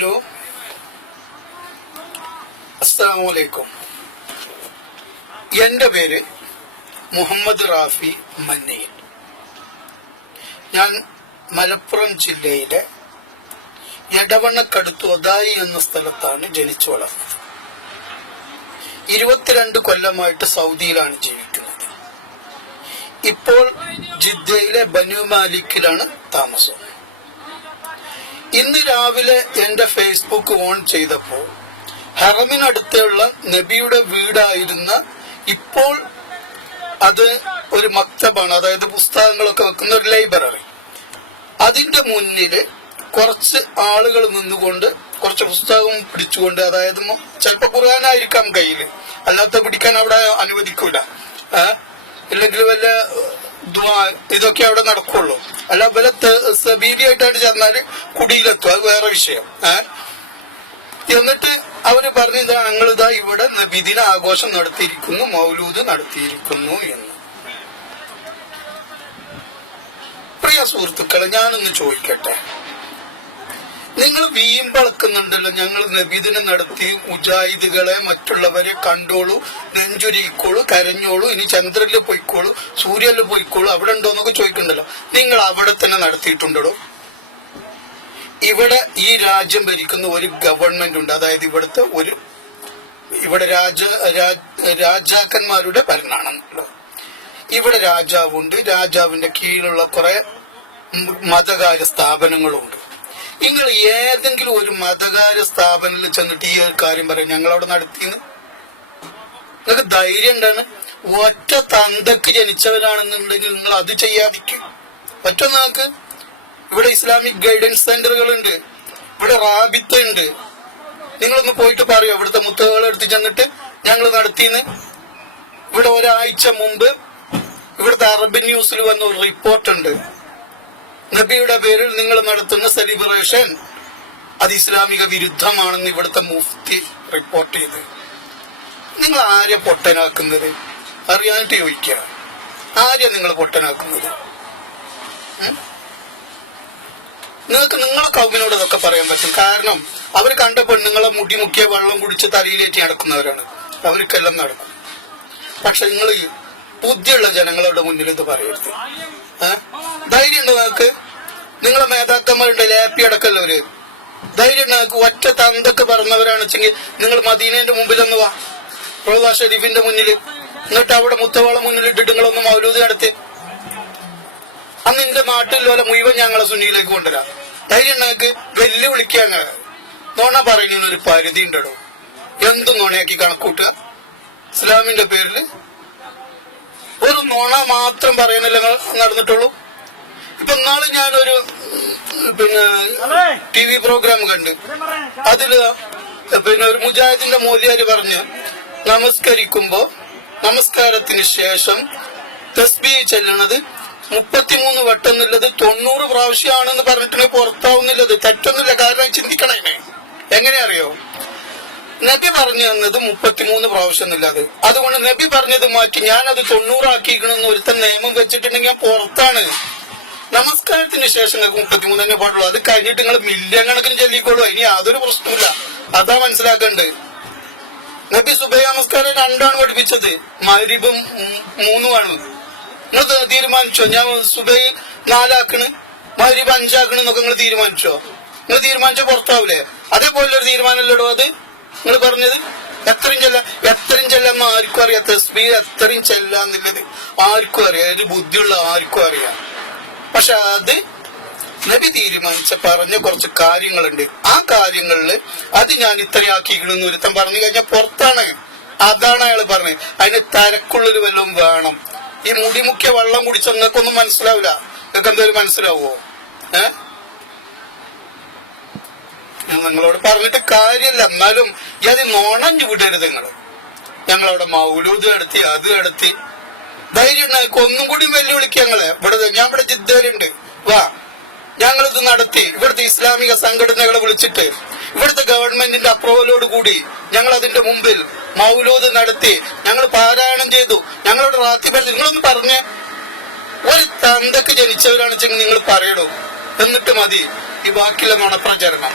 Hello, അസ്സലാമു അലൈക്കും. എൻ്റെ പേര് മുഹമ്മദ് റാഫി മന്നയിൽ. ഞാൻ മലപ്പുറം ജില്ലയിലെ എടവണ്ണക്കടുത്ത് ഒതായി എന്ന സ്ഥലത്താണ് ജനിച്ചു വളർന്നത്. 22 കൊല്ലമായിട്ട് സൗദിയിലാണ് ജീവിക്കുന്നത്. ഇപ്പോൾ ജിദ്ദയിലെ ബനു മാലിക്കിലാണ് താമസം. ഇന്ന് രാവിലെ എൻ്റെ ഫേസ്ബുക്ക് ഓൺ ചെയ്തപ്പോൾ ഹറമിനടുത്തുള്ള നബിയുടെ വീടായിരുന്ന, ഇപ്പോൾ അത് ഒരു മക്തബാണ്, അതായത് പുസ്തകങ്ങളൊക്കെ വെക്കുന്ന ഒരു ലൈബ്രറി. അതിന്റെ മുന്നില് കുറച്ച് ആളുകൾ നിന്നുകൊണ്ട് കുറച്ച് പുസ്തകം പിടിച്ചുകൊണ്ട്, അതായത് ചിലപ്പോ ഖുർആനായിരിക്കാം കയ്യില്, അല്ലാത്ത പിടിക്കാൻ അവിടെ അനുവദിക്കൂല. ഇല്ലെങ്കിൽ വല്ല ഇതൊക്കെ അവിടെ നടക്കുള്ളൂ. അല്ല വല്ല സബീലിയായിട്ടാണ് ചെന്നാല് കുടിയിലെത്തും, അത് വേറെ വിഷയം. എന്നിട്ട് അവര് പറഞ്ഞത് ഞങ്ങളിതാ ഇവിടെ നബിദിന ആഘോഷം നടത്തിയിരിക്കുന്നു, മൗലൂദ് നടത്തിയിരിക്കുന്നു എന്ന്. പ്രിയ സുഹൃത്തുക്കളെ, ഞാനൊന്ന് ചോദിക്കട്ടെ, നിങ്ങൾ വീമ്പളക്കുന്നുണ്ടല്ലോ, ഞങ്ങൾ നബിദിനം നടത്തി, മുജാഹിദുകളെ മറ്റുള്ളവരെ കണ്ടോളൂ, നെഞ്ചുരിക്കോളൂ, കരഞ്ഞോളൂ, ഇനി ചന്ദ്രനിൽ പോയിക്കോളൂ, സൂര്യനിൽ പോയിക്കോളൂ, അവിടെ ഉണ്ടോന്നൊക്കെ ചോദിക്കണ്ടല്ലോ. നിങ്ങൾ അവിടെ തന്നെ നടത്തിയിട്ടുണ്ടോ? ഇവിടെ ഈ രാജ്യം ഭരിക്കുന്ന ഒരു ഗവൺമെന്റ് ഉണ്ട്, അതായത് ഇവിടെ രാജാക്കന്മാരുടെ ഭരണമാണല്ലോ. ഇവിടെ രാജാവുണ്ട്, രാജാവിന്റെ കീഴിലുള്ള കുറെ മതകാര്യ സ്ഥാപനങ്ങളുണ്ട്. നിങ്ങൾ ഏതെങ്കിലും ഒരു മതകാര്യ സ്ഥാപനത്തിൽ ചെന്നിട്ട് ഈ ഒരു കാര്യം പറയാം ഞങ്ങളവിടെ നടത്തിയെന്ന്? നിങ്ങൾക്ക് ധൈര്യം ഉണ്ടാണ്? ഒറ്റ തന്തക്ക് ജനിച്ചവരാണെന്നുണ്ടെങ്കിൽ നിങ്ങൾ അത് ചെയ്യാതിരിക്കും. ഒറ്റ നിങ്ങൾക്ക് ഇവിടെ ഇസ്ലാമിക് ഗൈഡൻസ് സെന്ററുകളുണ്ട്, ഇവിടെ റാബിത്ത ഉണ്ട്. നിങ്ങളൊന്ന് പോയിട്ട് പറയോ ഇവിടുത്തെ മുത്തകളെടുത്ത് ചെന്നിട്ട് ഞങ്ങൾ നടത്തിയെന്ന്? ഇവിടെ ഒരാഴ്ച മുമ്പ് ഇവിടുത്തെ അറബ് ന്യൂസിൽ വന്ന ഒരു റിപ്പോർട്ടുണ്ട്, നബിയുടെ പേരിൽ നിങ്ങൾ നടത്തുന്ന സെലിബ്രേഷൻ അത് ഇസ്ലാമിക വിരുദ്ധമാണെന്ന് ഇവിടുത്തെ മുഫ്തി റിപ്പോർട്ട് ചെയ്ത്. നിങ്ങൾ ആരെ പൊട്ടനാക്കുന്നത്? അറിയാനായിട്ട് ചോദിക്കുക, ആരെയാ നിങ്ങൾ പൊട്ടനാക്കുന്നത്? നിങ്ങൾക്ക് നിങ്ങളെ കൗമിനോട് ഇതൊക്കെ പറയാൻ പറ്റും. കാരണം അവർ കണ്ട പെണ്ണുങ്ങളെ മുടി മുക്കിയ വെള്ളം കുടിച്ച് തലയിലേറ്റി നടക്കുന്നവരാണ്, അവർക്കെല്ലാം നടക്കും. പക്ഷെ നിങ്ങൾ ബുദ്ധിയുള്ള ജനങ്ങളുടെ മുന്നിൽ ഇത് പറയരുത്. ധൈര്യം ഉണ്ട് നിങ്ങൾക്ക്? നിങ്ങളെ മേധാക്കന്മാരുണ്ട്, ലാപ്പി അടക്കല്ലവര്. ധൈര്യം ഉണ്ട് നിങ്ങൾക്ക്? ഒറ്റ തന്തൊക്കെ പറഞ്ഞവരാണ് വെച്ചെങ്കിൽ നിങ്ങൾ മദീനന്റെ മുമ്പിലൊന്ന് വാ, റോള ഷെരീഫിന്റെ മുന്നിൽ, എന്നിട്ട് അവിടെ മുത്തവാള മുന്നിലിട്ടിട്ട് നിങ്ങളൊന്ന് മൗലൂദ് നടത്തി. അന്ന് എന്റെ നാട്ടിൽ പോലെ മുഴുവൻ ഞങ്ങളെ സുന്നിയിലേക്ക് കൊണ്ടുവരാം. ധൈര്യം നിങ്ങൾക്ക്? വെല്ലുവിളിക്കാൻ നോണ പറയുന്നതിനൊരു പരിധി ഉണ്ടോ? എന്തും നോണയാക്കി കണക്കൂട്ടുക ഇസ്ലാമിന്റെ പേരില്? ഒരു നോണ മാത്രം പറയാനല്ല നടന്നിട്ടുള്ളൂ. ഇപ്പൊ നാളെ ഞാനൊരു TV പ്രോഗ്രാം കണ്ട്, അതില് ഒരു മുജാഹിദിന്റെ മോദിയാര് പറഞ്ഞ് നമസ്കരിക്കുമ്പോ നമസ്കാരത്തിന് ശേഷം തസ്ബീഹ് ചെല്ലണത് 33 വട്ടം എന്നുള്ളത് 90 പ്രാവശ്യമാണെന്ന് പറഞ്ഞിട്ടുണ്ടെങ്കിൽ പുറത്താവുന്നില്ലത്. തെറ്റൊന്നുമില്ല. കാരണം ചിന്തിക്കണേ, എങ്ങനെ അറിയോ? നബി പറഞ്ഞു തന്നത് 33 പ്രാവശ്യം എന്നില്ലാതെ. അതുകൊണ്ട് നബി പറഞ്ഞത് മാറ്റി ഞാനത് 90 ആക്കിക്കണമെന്ന് ഒരുത്തൻ നിയമം വെച്ചിട്ടുണ്ടെങ്കിൽ ഞാൻ പുറത്താണ്. നമസ്കാരത്തിന് ശേഷം നിങ്ങൾക്ക് 33 തന്നെ പാടുള്ളൂ. അത് കഴിഞ്ഞിട്ട് നിങ്ങൾ മില്യൺ കണക്കിന് ചൊല്ലിക്കോളൂ, ഇനി യാതൊരു പ്രശ്നമില്ല. അതാ മനസ്സിലാക്കേണ്ടത്. നബി സുബഹി നമസ്കാരം 2 പഠിപ്പിച്ചത്, മഗ്രിബും 3 നിങ്ങൾ തീരുമാനിച്ചോ? ഞാൻ സുബഹി 4 ആക്കണ്, മഗ്രിബ് 5 ആക്കണ് എന്നൊക്കെ നിങ്ങൾ തീരുമാനിച്ചോ? നിങ്ങൾ തീരുമാനിച്ചോ പുറത്താവൂലേ? അതേപോലെ ഒരു തീരുമാനമല്ലോ അത് നിങ്ങൾ പറഞ്ഞത്. എത്രയും ചെല്ലാന്ന് ആർക്കും അറിയാം. തസ്ബീഹ് എത്രയും ചെല്ലാന്നുള്ളത് ആർക്കും അറിയാം, ഒരു ബുദ്ധിയുള്ള ആർക്കും അറിയാം. പക്ഷെ അത് നബി തീരുമാനിച്ച പറഞ്ഞ കുറച്ച് കാര്യങ്ങളുണ്ട്. ആ കാര്യങ്ങളില് അത് ഞാൻ ഇത്രയാക്കിക്കണെന്ന് ഒരുത്തൻ പറഞ്ഞു കഴിഞ്ഞാൽ പുറത്താണ്. അതാണ് അയാൾ പറഞ്ഞത്. അതിന് തരക്കുള്ളൊരു വല്ലതും വേണം. ഈ മുടിമുക്കിയ വെള്ളം കുടിച്ച നിങ്ങൾക്കൊന്നും മനസ്സിലാവില്ല. നിങ്ങൾക്ക് എന്തായാലും മനസ്സിലാവോ? നിങ്ങളോട് പറഞ്ഞിട്ട് കാര്യമില്ല. എന്നാലും അത് നോണഞ്ഞു വിടരുത്. ഞങ്ങളവിടെ മൗലൂദ് നടത്തി, അത് നടത്തി. ധൈര്യം ഒന്നും കൂടി വെല്ലുവിളിക്കുക ഞങ്ങള്. ഞാൻ ഇവിടെ ജിദ്ദയിലുണ്ട്, വാ, ഞങ്ങളിത് നടത്തി. ഇവിടുത്തെ ഇസ്ലാമിക സംഘടനകളെ വിളിച്ചിട്ട് ഇവിടുത്തെ ഗവൺമെന്റിന്റെ അപ്രൂവലോട് കൂടി ഞങ്ങൾ അതിന്റെ മുമ്പിൽ മൗലൂദ് നടത്തി, ഞങ്ങൾ പാരായണം ചെയ്തു, ഞങ്ങളോട് റാത്തി പറഞ്ഞു. നിങ്ങളൊന്ന് പറഞ്ഞ് ഒരു തന്തക്ക് ജനിച്ചവരാണെന്ന് വെച്ചെങ്കിൽ നിങ്ങൾ പറയണോ? എന്നിട്ട് മതി ഈ ബാക്കിയുള്ള നുണപ്രചരണം.